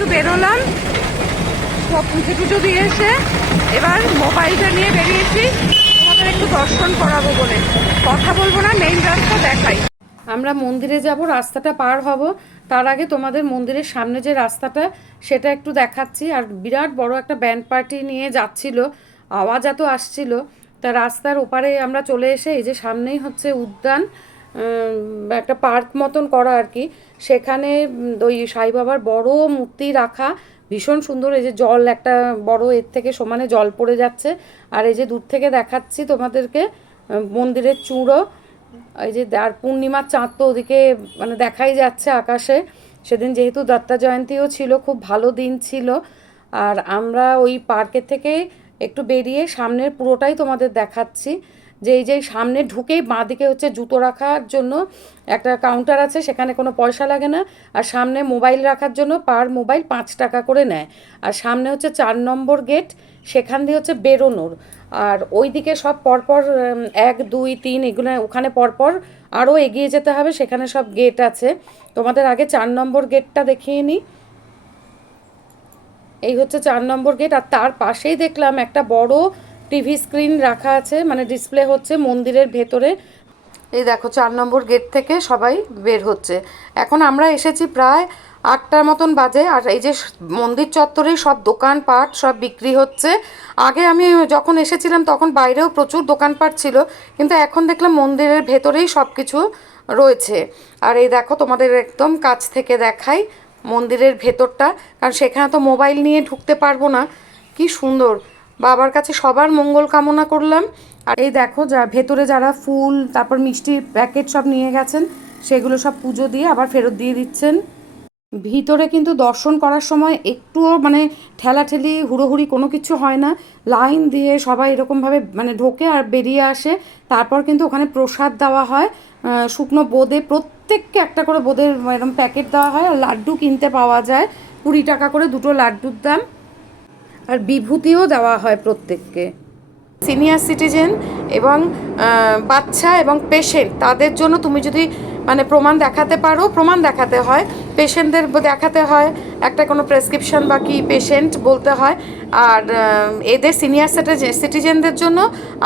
একটু বেরোলাম, সব পুজো টুজো দিয়ে এসে এবার মোবাইলটা নিয়ে বেরিয়েছি তোমাদের একটু দর্শন করাবো বলে। কথা বলবো না, মেইন রাস্তা দেখাই। আমরা মন্দিরে যাব, রাস্তাটা পার হব, তার আগে তোমাদের মন্দিরের সামনে যে রাস্তাটা সেটা একটু দেখাচ্ছি। আর বিরাট বড় একটা ব্যান্ড পার্টি নিয়ে যাচ্ছিল, আওয়াজ এত আসছিল। তা রাস্তার ওপারে আমরা চলে এসে এই যে সামনেই হচ্ছে উদ্যান, একটা পার্ক মতন করা আর কি। সেখানে ওই সাই বাবার বড় মূর্তি রাখা, ভীষণ সুন্দর। এই যে জল একটা বড় এর থেকে সমানে জল পড়ে যাচ্ছে। আর এই যে দূর থেকে দেখাচ্ছি তোমাদেরকে মন্দিরের চূড়ো, এই যে আর পূর্ণিমার চাঁদ তো ওদিকে মানে দেখাই যাচ্ছে আকাশে। সেদিন যেহেতু দত্তা জয়ন্তীও ছিল, খুব ভালো দিন ছিল। আর আমরা ওই পার্কের থেকে একটু বেরিয়ে সামনের পুরোটাই তোমাদের দেখাচ্ছি। যে এই যে সামনে ঢুকেই বাঁদিকে হচ্ছে জুতো রাখার জন্য একটা কাউন্টার আছে, সেখানে কোনো পয়সা লাগে না। আর সামনে মোবাইল রাখার জন্য পার মোবাইল 5 টাকা করে নেয়। আর সামনে হচ্ছে 4 নম্বর গেট, সেখান দিয়ে হচ্ছে বেরোনোর। আর ওই দিকে সব পরপর 1 2 3 এগুলো ওখানে পরপর আরও এগিয়ে যেতে হবে, সেখানে সব গেট আছে। তোমাদের আগে 4 নম্বর গেটটা দেখিয়ে নিই। এই হচ্ছে 4 নম্বর গেট। আর তার পাশেই দেখলাম একটা বড় টিভি স্ক্রিন রাখা আছে, মানে ডিসপ্লে হচ্ছে মন্দিরের ভেতরে। এই দেখো 4 নম্বর গেট থেকে সবাই বের হচ্ছে। এখন আমরা এসেছি প্রায় 8টার মতন বাজে। আর এই যে মন্দির চত্বরে সব দোকানপাট সব বিক্রি হচ্ছে। আগে আমি যখন এসেছিলাম তখন বাইরেও প্রচুর দোকানপাট ছিল, কিন্তু এখন দেখলাম মন্দিরের ভেতরেই সব কিছু রয়েছে। আর এই দেখো তোমাদের একদম কাছ থেকে দেখাই মন্দিরের ভেতরটা, কারণ সেখানে তো মোবাইল নিয়ে ঢুকতে পারবো না। কি সুন্দর, বাবার কাছে সবার মঙ্গল কামনা করলাম। আর এই দেখো যা ভেতরে যারা ফুল তারপর মিষ্টির প্যাকেট সব নিয়ে গেছেন, সেগুলো সব পুজো দিয়ে আবার ফেরত দিয়ে দিচ্ছেন। ভিতরে কিন্তু দর্শন করার সময় একটুও মানে ঠেলাঠেলি হুড়োহুড়ি কোনো কিছু হয় না। লাইন দিয়ে সবাই এরকমভাবে মানে ঢোকে আর বেরিয়ে আসে। তারপর কিন্তু ওখানে প্রসাদ দেওয়া হয়, শুকনো বোঁদে, প্রত্যেককে একটা করে বোঁদের এরকম প্যাকেট দেওয়া হয়। আর লাড্ডু কিনতে পাওয়া যায় 20 টাকা করে দুটো লাড্ডুর দাম। আর বিভূতিও দেওয়া হয় প্রত্যেককে। সিনিয়র সিটিজেন এবং বাচ্চা এবং পেশেন্ট, তাদের জন্য তুমি যদি মানে প্রমাণ দেখাতে পারো, প্রমাণ দেখাতে হয়। পেশেন্টদের দেখাতে হয় একটা কোনো প্রেসক্রিপশন বা কি পেশেন্ট বলতে হয়। আর এদের সিনিয়র সিটিজেনদের জন্য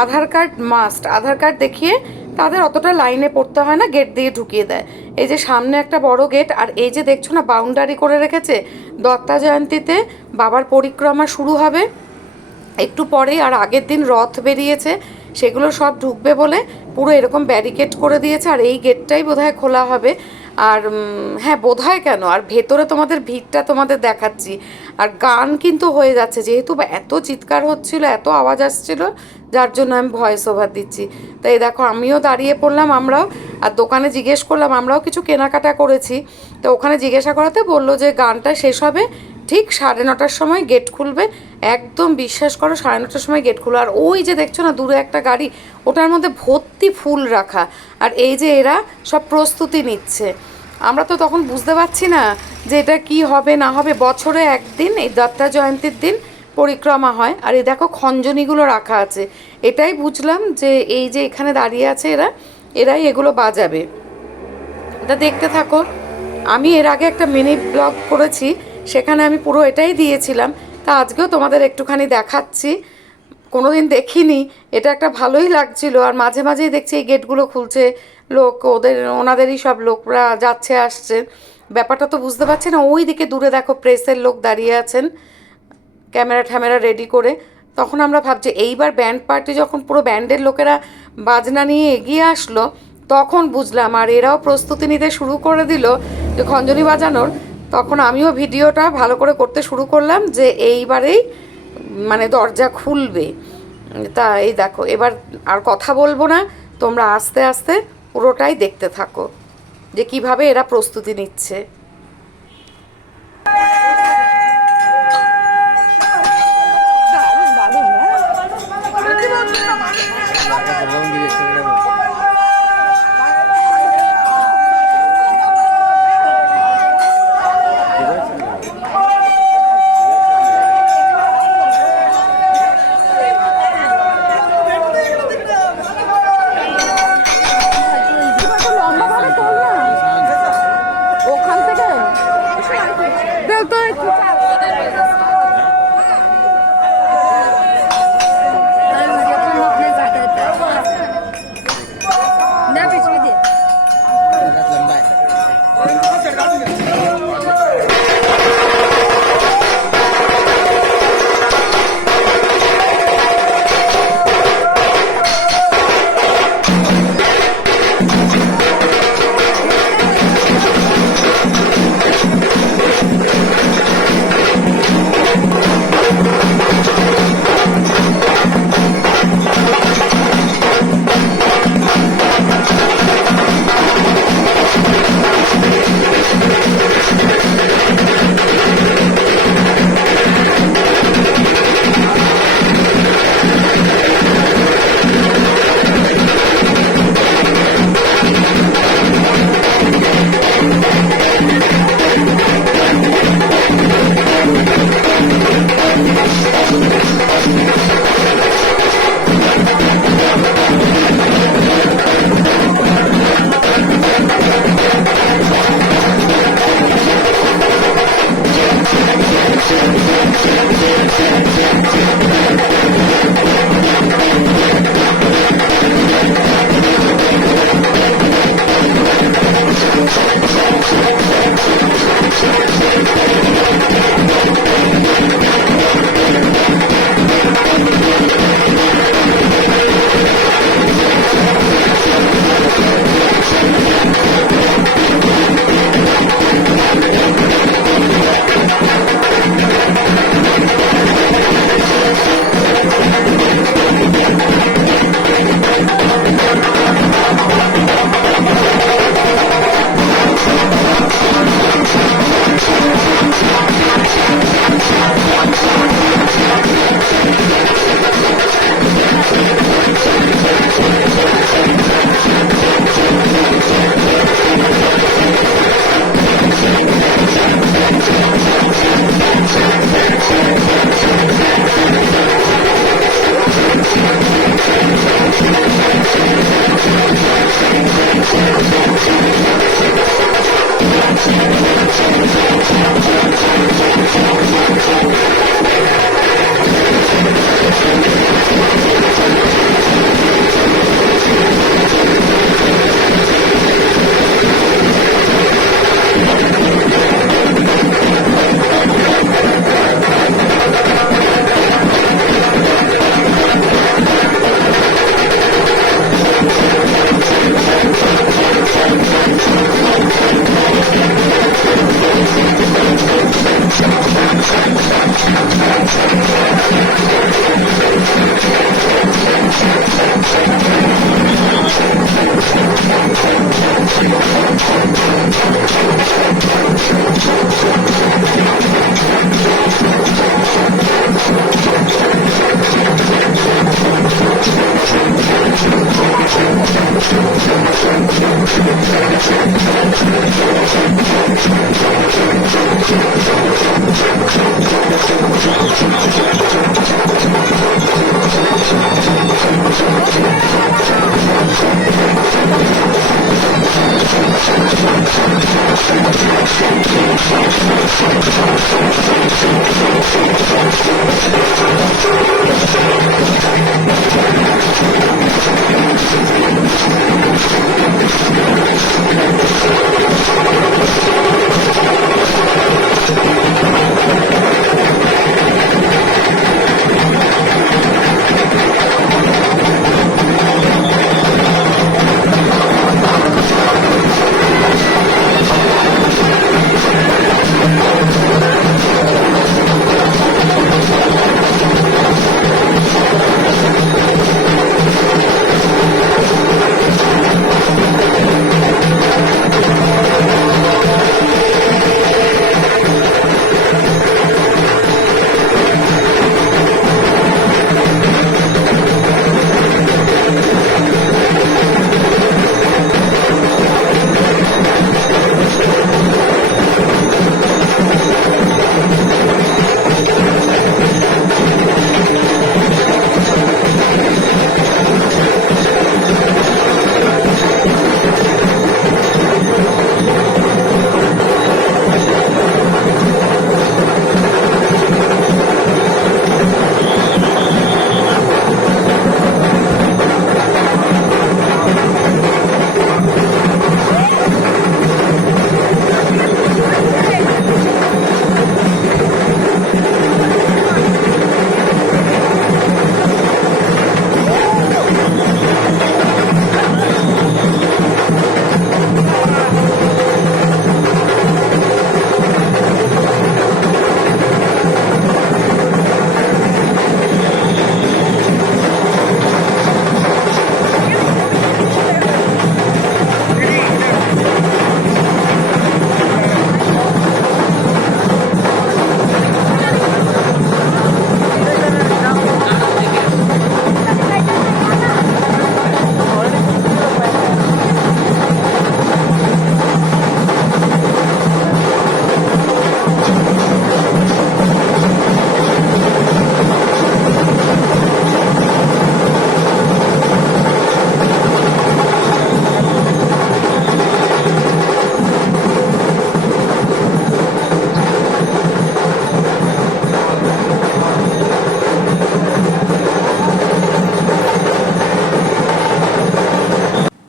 আধার কার্ড মাস্ট। আধার কার্ড দেখিয়ে তাদের অতটা লাইনে পড়তে হয় না, গেট দিয়ে ঢুকিয়ে দেয়। এই যে সামনে একটা বড় গেট। আর এই যে দেখছো না বাউন্ডারি করে রেখেছে, দত্তা জয়ন্তীতে বাবার পরিক্রমা শুরু হবে একটু পরেই। আর আগের দিন রথ বেরিয়েছে, সেগুলো সব ঢুকবে বলে পুরো এরকম ব্যারিকেড করে দিয়েছে। আর এই গেটটাই বোধহয় খোলা হবে। আর হ্যাঁ বোধহয় কেন, আর ভেতরে তোমাদের ভিড়টা তোমাদের দেখাচ্ছি। আর গান কিন্তু হয়ে যাচ্ছে, যেহেতু এত চিৎকার হচ্ছিল, এত আওয়াজ আসছিল, যার জন্য আমি ভয়েস ওভার দিচ্ছি। তাই দেখো আমিও দাঁড়িয়ে পড়লাম, আমরাও। আর দোকানে জিজ্ঞেস করলাম, আমরাও কিছু কেনাকাটা করেছি। তো ওখানে জিজ্ঞাসা করাতে বললো যে গানটা শেষ হবে ঠিক 9:30টার সময় গেট খুলবে। একদম বিশ্বাস করো 9:30টার সময় গেট খুলবে। আর ওই যে দেখছো না দূরে একটা গাড়ি, ওটার মধ্যে ভর্তি ফুল রাখা। আর এই যে এরা সব প্রস্তুতি নিচ্ছে। আমরা তো তখন বুঝতে পারছি না যে এটা কি হবে না হবে। বছরে একদিন এই দত্তা জয়ন্তীর দিন পরিক্রমা হয়। আর এই দেখো খঞ্জনিগুলো রাখা আছে। এটাই বুঝলাম যে এই যে এখানে দাঁড়িয়ে আছে এরাই এগুলো বাজাবে। এটা দেখতে থাকো। আমি এর আগে একটা মিনি ব্লগ করেছি, সেখানে আমি পুরো এটাই দিয়েছিলাম। তা আজকেও তোমাদের একটুখানি দেখাচ্ছি, কোনো দিন দেখিনি। এটা একটা ভালোই লাগছিল। আর মাঝে মাঝেই দেখছি এই গেটগুলো খুলছে, লোক ওনাদেরই সব লোকরা যাচ্ছে আসছে। ব্যাপারটা তো বুঝতে পারছি না। ওই দিকে দূরে দেখো প্রেসের লোক দাঁড়িয়ে আছেন ক্যামেরা ট্যামেরা রেডি করে। তখন আমরা ভাবছি এইবার ব্যান্ড পার্টি যখন পুরো ব্যান্ডের লোকেরা বাজনা নিয়ে এগিয়ে আসলো, তখন বুঝলাম। আর এরাও প্রস্তুতি নিতে শুরু করে দিল যে খঞ্জনি বাজানোর। তখন আমিও ভিডিওটা ভালো করে করতে শুরু করলাম যে এইবারেই মানে দরজা খুলবে। তা এই দেখো, এবার আর কথা বলবো না, তোমরা আস্তে আস্তে পুরোটাই দেখতে থাকো যে কিভাবে এরা প্রস্তুতি নিচ্ছে। ওখান থেকে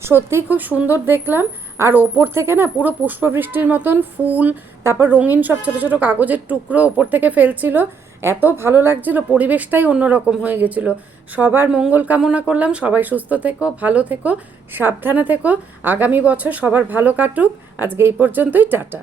সত্যিই খুব সুন্দর দেখলাম। আর ওপর থেকে না পুরো পুষ্পবৃষ্টির মতন ফুল, তারপর রঙিন সব ছোটো ছোটো কাগজের টুকরো ওপর থেকে ফেলছিল। এত ভালো লাগছিল, পরিবেশটাই অন্যরকম হয়ে গেছিলো। সবার মঙ্গল কামনা করলাম, সবাই সুস্থ থেকো, ভালো থেকো, সাবধানে থেকো। আগামী বছর সবার ভালো কাটুক। আজকে এই পর্যন্তই, টাটা।